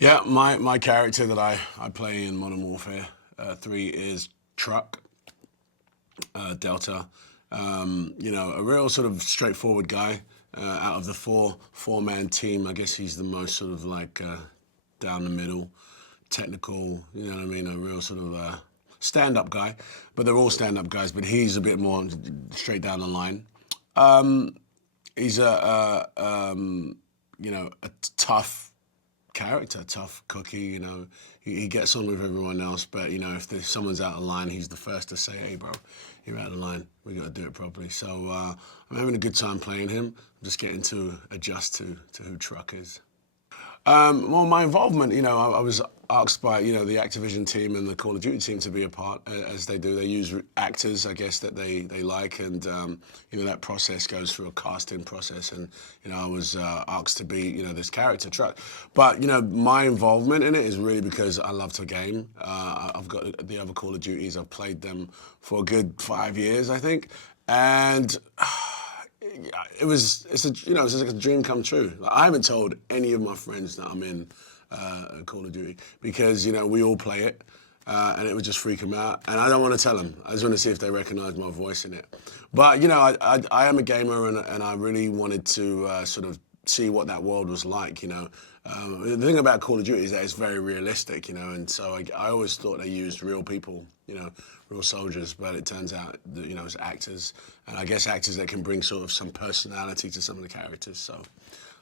Yeah, my character that I play in Modern Warfare 3 is Truck, Delta. You know, a real sort of straightforward guy. Out of the four-man team, I guess he's the most sort of like down the middle, technical, you know what I mean, a real sort of stand-up guy. But they're all stand-up guys, but he's a bit more straight down the line. He's you know, a tough character, tough cookie, you know. He gets on with everyone else, but, you know, if there's someone's out of line, he's the first to say, hey, bro, you're out of line. We got to do it properly. So I'm having a good time playing him. I'm just getting to adjust to who Truck is. Well, my involvement, you know, I was asked by, you know, the Activision team and the Call of Duty team to be a part, as they do. They use actors, I guess, that they like, and, you know, that process goes through a casting process, and, you know, I was asked to be, you know, this character, Truck. But, you know, my involvement in it is really because I love to game. I've got the other Call of Duties. I've played them for a good 5 years, I think, and it's like a dream come true. Like, I haven't told any of my friends that I'm in Call of Duty because, you know, we all play it and it would just freak them out. And I don't want to tell them. I just want to see if they recognize my voice in it. But, you know, I am a gamer and I really wanted to sort of see what that world was like, you know. The thing about Call of Duty is that it's very realistic, you know, and so I always thought they used real people, you know, real soldiers, but it turns out that, you know, it's actors, and I guess actors that can bring sort of some personality to some of the characters, so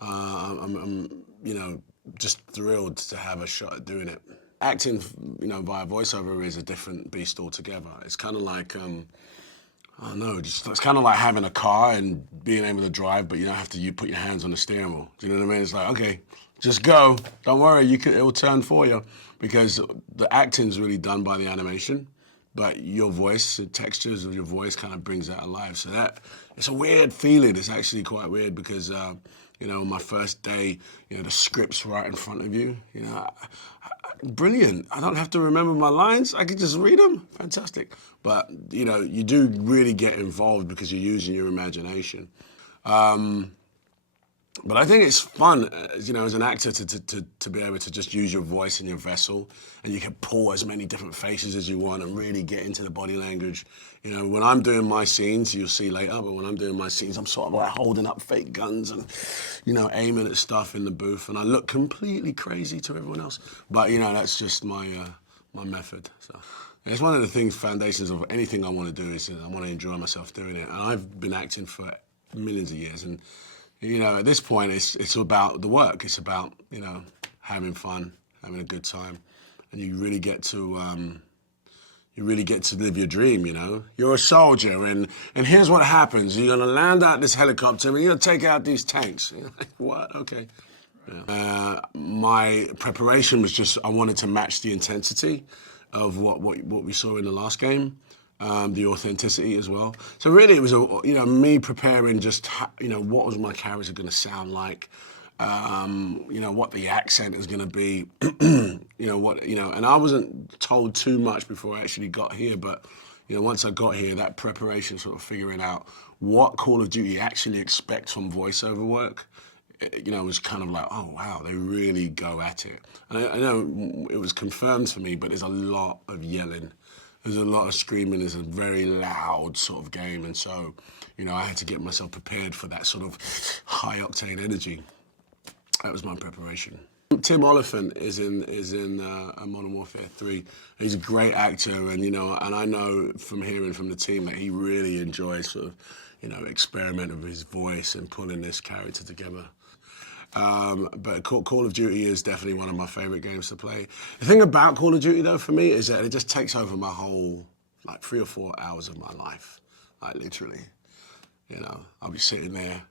I'm you know, just thrilled to have a shot at doing it. Acting, you know, via voiceover is a different beast altogether. It's kind of like, I don't know, it's kind of like having a car and being able to drive, but you don't have to put your hands on the steering wheel. Do you know what I mean? It's like, okay, just go. Don't worry, it will turn for you, because the acting's really done by the animation, but your voice, the textures of your voice kind of brings that alive. So it's a weird feeling. It's actually quite weird because, you know, my first day, you know, the script's right in front of you, you know, brilliant. I don't have to remember my lines. I can just read them. Fantastic. But, you know, you do really get involved because you're using your imagination. But I think it's fun, you know, as an actor to be able to just use your voice and your vessel, and you can pull as many different faces as you want and really get into the body language. You know, when I'm doing my scenes, you'll see later, but when I'm doing my scenes, I'm sort of like holding up fake guns and, you know, aiming at stuff in the booth, and I look completely crazy to everyone else. But, you know, that's just my my method. So it's one of the things, foundations of anything I want to do is I want to enjoy myself doing it. And I've been acting for millions of years, and you know, at this point, it's about the work. It's about, you know, having fun, having a good time, and you really get to live your dream. You know, you're a soldier, and here's what happens: you're gonna land out this helicopter, and you're gonna take out these tanks. You're like, what? Okay. Yeah. My preparation was just I wanted to match the intensity of what we saw in the last game. The authenticity as well. So really, it was you know, me preparing just you know, what was my character going to sound like, you know, what the accent is going to be, you know, and I wasn't told too much before I actually got here, but you know, once I got here, that preparation, sort of figuring out what Call of Duty actually expects from voiceover work, you know, was kind of like, oh wow, they really go at it. And I know it was confirmed for me, but there's a lot of yelling. There's a lot of screaming. It's a very loud sort of game, and so, you know, I had to get myself prepared for that sort of high-octane energy. That was my preparation. Tim Oliphant is in Modern Warfare 3. He's a great actor, and you know, and I know from hearing from the team that he really enjoys sort of, you know, experimenting with his voice and pulling this character together. But Call of Duty is definitely one of my favorite games to play. The thing about Call of Duty, though, for me, is that it just takes over my whole, like, 3 or 4 hours of my life. Like, literally. You know, I'll be sitting there,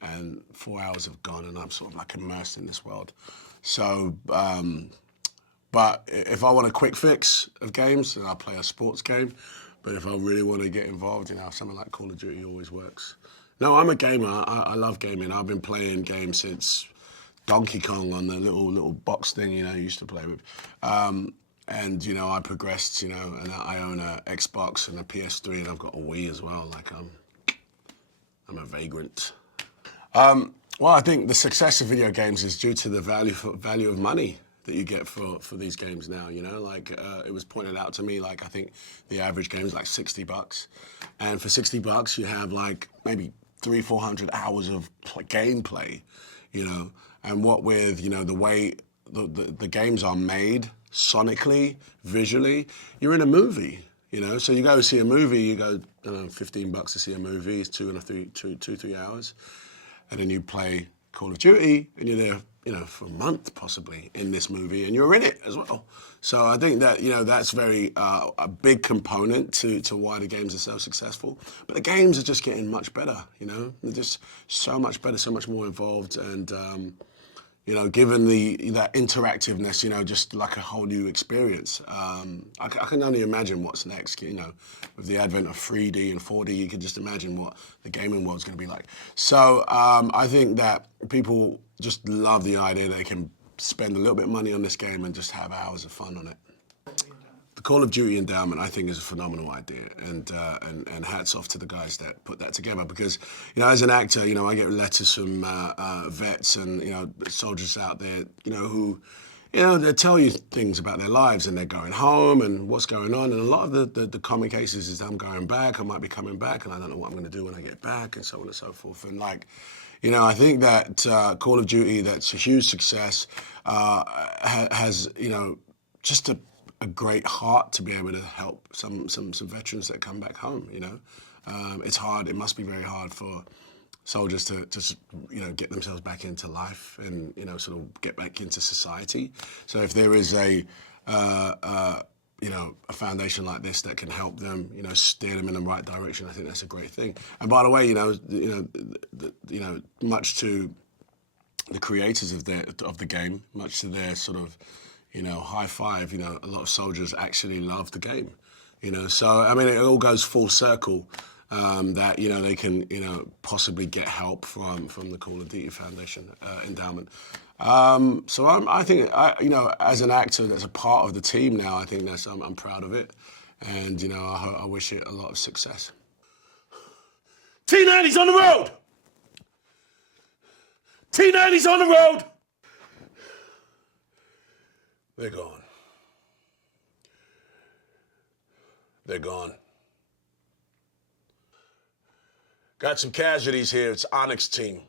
and 4 hours have gone, and I'm sort of, like, immersed in this world. So, but if I want a quick fix of games, then I'll play a sports game. But if I really want to get involved, you know, something like Call of Duty always works. No, I'm a gamer. I love gaming. I've been playing games since Donkey Kong on the little box thing, you know, I used to play with. And, you know, I progressed, you know, and I own a Xbox and a PS3, and I've got a Wii as well. Like, I'm a vagrant. Well, I think the success of video games is due to the value of money. that you get for these games now, you know? Like, it was pointed out to me, like, I think the average game is like $60. And for $60, you have like maybe 300-400 hours of gameplay, you know? And what with, you know, the way the games are made sonically, visually, you're in a movie, you know? So you go see a movie, you go, I don't know, $15 to see a movie, it's 2-3 hours. And then you play Call of Duty, and you're there, you know, for a month possibly in this movie, and you're in it as well. So I think that, you know, that's very a big component to why the games are so successful. But the games are just getting much better, you know? They're just so much better, so much more involved, and you know, given that interactiveness, you know, just like a whole new experience. I can only imagine what's next, you know, with the advent of 3D and 4D, you can just imagine what the gaming world's going to be like. So I think that people just love the idea that they can spend a little bit of money on this game and just have hours of fun on it. The Call of Duty endowment, I think, is a phenomenal idea, and hats off to the guys that put that together. Because, you know, as an actor, you know, I get letters from vets and, you know, soldiers out there, you know, who, you know, they tell you things about their lives, and they're going home and what's going on. And a lot of the common cases is I'm going back, I might be coming back, and I don't know what I'm going to do when I get back, and so on and so forth. And like, you know, I think that Call of Duty, that's a huge success, has, you know, just a great heart to be able to help some veterans that come back home, you know. It's hard, it must be very hard for soldiers to you know, get themselves back into life and, you know, sort of get back into society. So if there is a, you know, a foundation like this that can help them, you know, steer them in the right direction, I think that's a great thing. And by the way, you know, much to the creators of the game, much to their sort of, you know, high five, you know, a lot of soldiers actually love the game, you know. So, I mean, it all goes full circle that, you know, they can, you know, possibly get help from the Call of Duty Foundation endowment. So I think, you know, as an actor that's a part of the team now, I think that's, I'm proud of it. And, you know, I wish it a lot of success. T90's on the road! T90's on the road! They're gone. They're gone. Got some casualties here. It's Onyx team.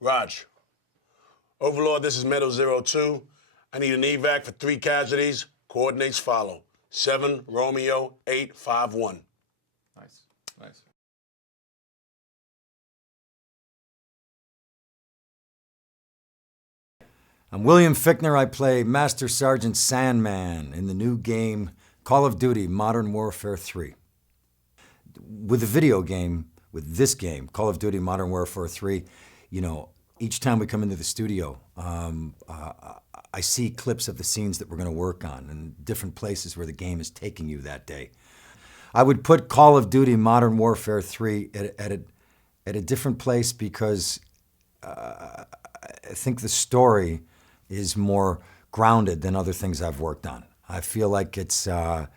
Raj. Overlord, this is Meadow 02. I need an evac for 3 casualties. Coordinates follow. 7 Romeo 851. Nice, nice. I'm William FICHTNER. I play Master Sergeant Sandman in the new game Call of Duty Modern Warfare 3. With the video game, with this game, Call of Duty Modern Warfare 3, you know, each time we come into the studio, I see clips of the scenes that we're going to work on and different places where the game is taking you that day. I would put Call of Duty Modern Warfare 3 at a different place because I think the story is more grounded than other things I've worked on. I feel like it's the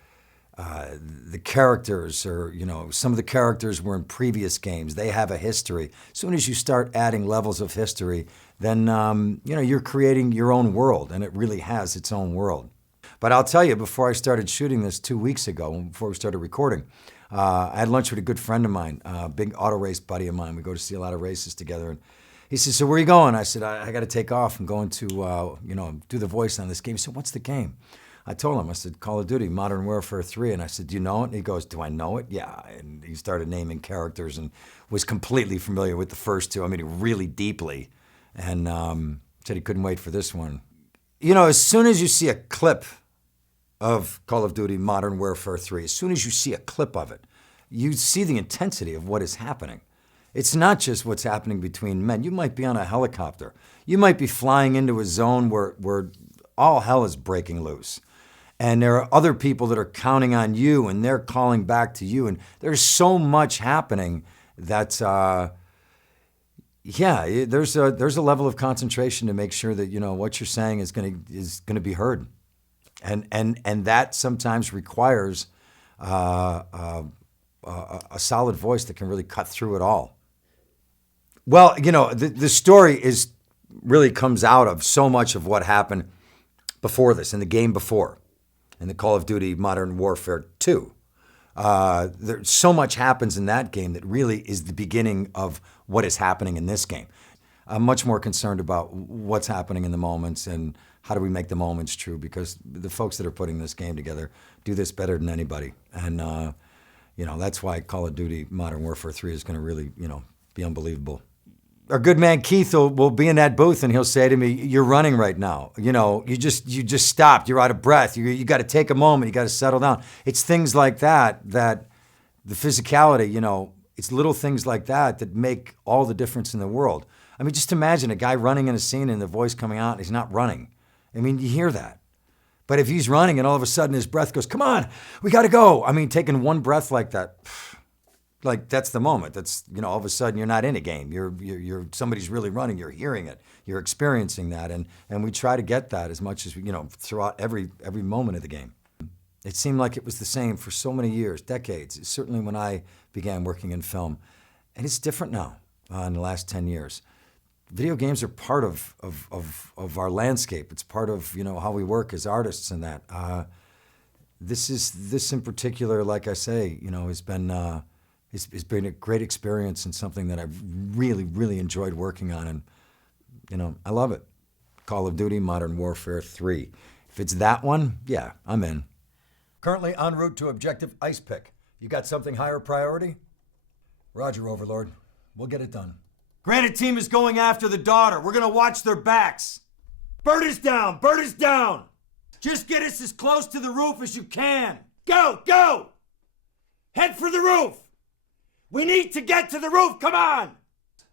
characters, or, you know, some of the characters were in previous games. They have a history. As soon as you start adding levels of history, then, you know, you're creating your own world, and it really has its own world. But I'll tell you, before I started shooting this 2 weeks ago, before we started recording, I had lunch with a good friend of mine, a big auto race buddy of mine. We go to see a lot of races together. And he said, so where are you going? I said, I got to take off. I'm going to, you know, do the voice on this game. He said, what's the game? I told him, I said, Call of Duty Modern Warfare 3. And I said, do you know it? And he goes, do I know it? Yeah. And he started naming characters and was completely familiar with the first 2. I mean, really deeply. And said he couldn't wait for this one. You know, as soon as you see a clip of Call of Duty Modern Warfare 3, as soon as you see a clip of it, you see the intensity of what is happening. It's not just what's happening between men. You might be on a helicopter. You might be flying into a zone where all hell is breaking loose. And there are other people that are counting on you, and they're calling back to you. And there's so much happening that, yeah, there's a level of concentration to make sure that, you know, what you're saying is gonna be heard. And that sometimes requires a solid voice that can really cut through it all. Well, you know, the story is really comes out of so much of what happened before this, in the game before, in the Call of Duty Modern Warfare 2. So much happens in that game that really is the beginning of what is happening in this game. I'm much more concerned about what's happening in the moments and how do we make the moments true, because the folks that are putting this game together do this better than anybody. And, that's why Call of Duty Modern Warfare 3 is going to really, be unbelievable. Our good man Keith will be in that booth and he'll say to me, "You're running right now. You just stopped. You're out of breath. You got to take a moment. You got to settle down." It's things like that the physicality, it's little things like that make all the difference in the world. I mean, just imagine a guy running in a scene and the voice coming out and he's not running. I mean, you hear that. But if he's running and all of a sudden his breath goes, "Come on, we got to go." I mean, taking one breath like that, like that's the moment. That's, all of a sudden you're not in a game. You're somebody's really running. You're hearing it. You're experiencing that. And we try to get that as much as throughout every moment of the game. It seemed like it was the same for so many years, decades, certainly when I began working in film. And it's different now in the last 10 years. Video games are part of our landscape. It's part of, how we work as artists and that. This in particular, like I say, has been it's been a great experience and something that I've really, really enjoyed working on. And, I love it. Call of Duty Modern Warfare 3. If it's that one, yeah, I'm in. Currently en route to objective ice pick. You got something higher priority? Roger, Overlord. We'll get it done. Granite team is going after the daughter. We're gonna watch their backs. Bird is down! Bird is down! Just get us as close to the roof as you can. Go! Go! Head for the roof! We need to get to the roof! Come on!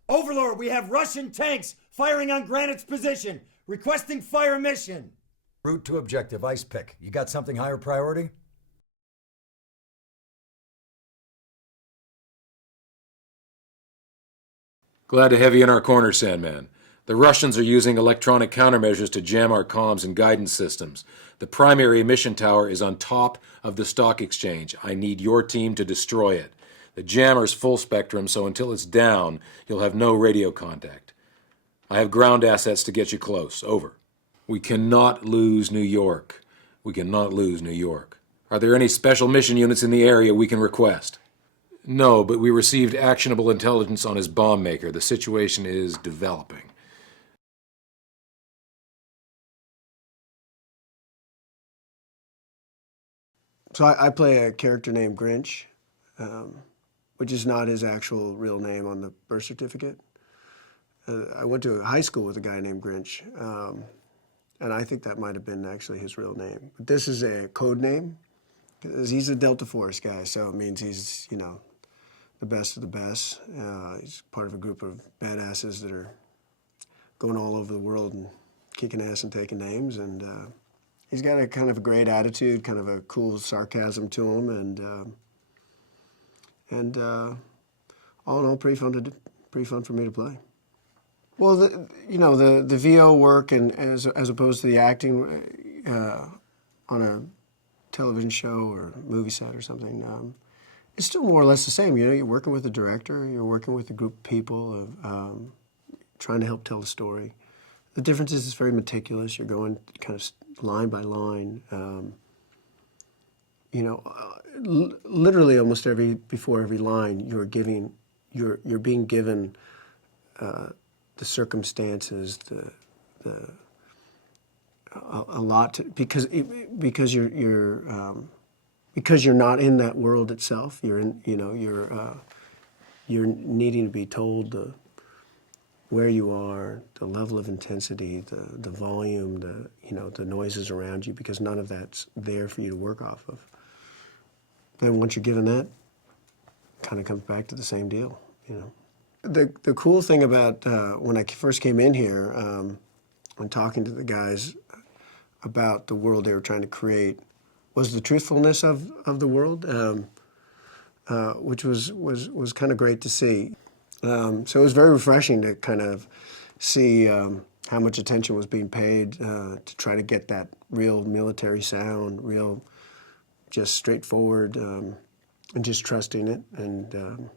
Overlord, we have Russian tanks firing on Granite's position. Requesting fire mission. Route to objective, ice pick. You got something higher priority? Glad to have you in our corner, Sandman. The Russians are using electronic countermeasures to jam our comms and guidance systems. The primary emission tower is on top of the stock exchange. I need your team to destroy it. The jammer's full spectrum, so until it's down, you'll have no radio contact. I have ground assets to get you close. Over. We cannot lose New York. We cannot lose New York. Are there any special mission units in the area we can request? No, but we received actionable intelligence on his bomb maker. The situation is developing. So I play a character named Grinch, which is not his actual real name on the birth certificate. I went to high school with a guy named Grinch, and I think that might have been actually his real name. But this is a code name, because he's a Delta Force guy, so it means he's, the best of the best. He's part of a group of badasses that are going all over the world and kicking ass and taking names, and he's got a kind of a great attitude, kind of a cool sarcasm to him, and all in all, pretty fun for me to play. Well, the VO work and as opposed to the acting on a television show or movie set or something, it's still more or less the same. You're working with a director, you're working with a group of people, trying to help tell the story. The difference is it's very meticulous. You're going kind of line by line. Literally almost before every line, you're being given the circumstances, a lot because you're not in that world itself. You're in, you're needing to be told where you are, the level of intensity, the volume, the noises around you, because none of that's there for you to work off of. Then once you're given that, kind of comes back to the same deal, The cool thing about when I first came in here, when talking to the guys about the world they were trying to create, was the truthfulness of the world, which was kind of great to see. So it was very refreshing to kind of see how much attention was being paid to try to get that real military sound, real just straightforward, and just trusting it. And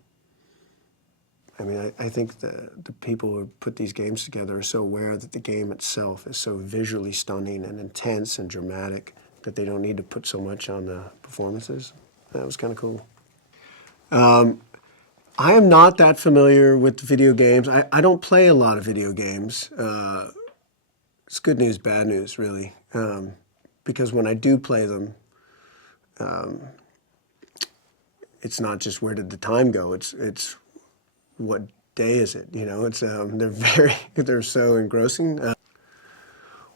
I mean, I think the people who put these games together are so aware that the game itself is so visually stunning and intense and dramatic that they don't need to put so much on the performances. That was kind of cool. I am not that familiar with video games. I don't play a lot of video games. It's good news, bad news, really. Because when I do play them, it's not just where did the time go. It's what day is it? You know, it's they're so engrossing.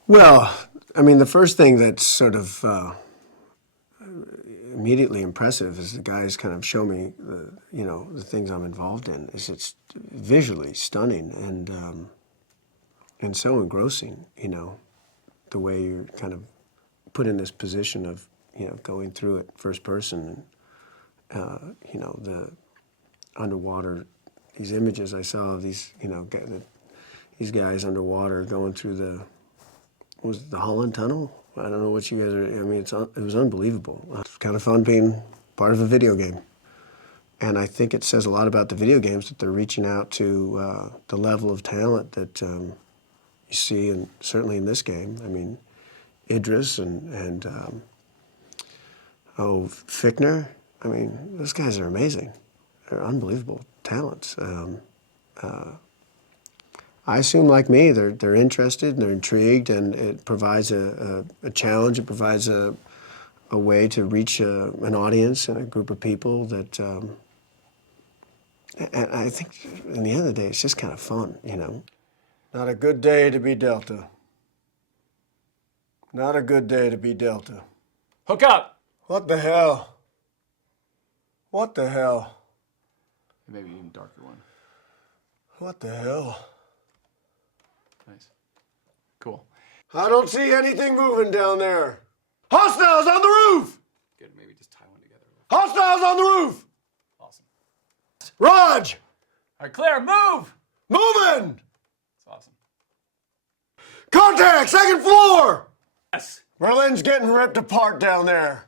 Well, I mean, the first thing that's sort of immediately impressive is the guys kind of show me the things I'm involved in. It's visually stunning and so engrossing. You know, the way you're kind of put in this position of going through it first person, and the underwater. These images I saw of these these guys underwater going through the Holland Tunnel. I don't know what you guys are. I mean, it was unbelievable. It's kind of fun being part of a video game. And I think it says a lot about the video games that they're reaching out to the level of talent that you see, and certainly in this game. I mean, Idris and FICHTNER. I mean, those guys are amazing. They're unbelievable talents. I assume, like me, they're interested and they're intrigued, and it provides a challenge. It provides a way to reach an audience and a group of people that. And I think, in the end of the day, it's just kind of fun, you know. Not a good day to be Delta. Not a good day to be Delta. Hook up! What the hell? What the hell? Maybe even darker one. What the hell? Nice. Cool. I don't see anything moving down there. Hostiles on the roof! Good, maybe just tie one together. Hostiles on the roof! Awesome. Raj! All right, Claire, move! Moving! That's awesome. Contact, second floor! Yes. Berlin's getting ripped apart down there.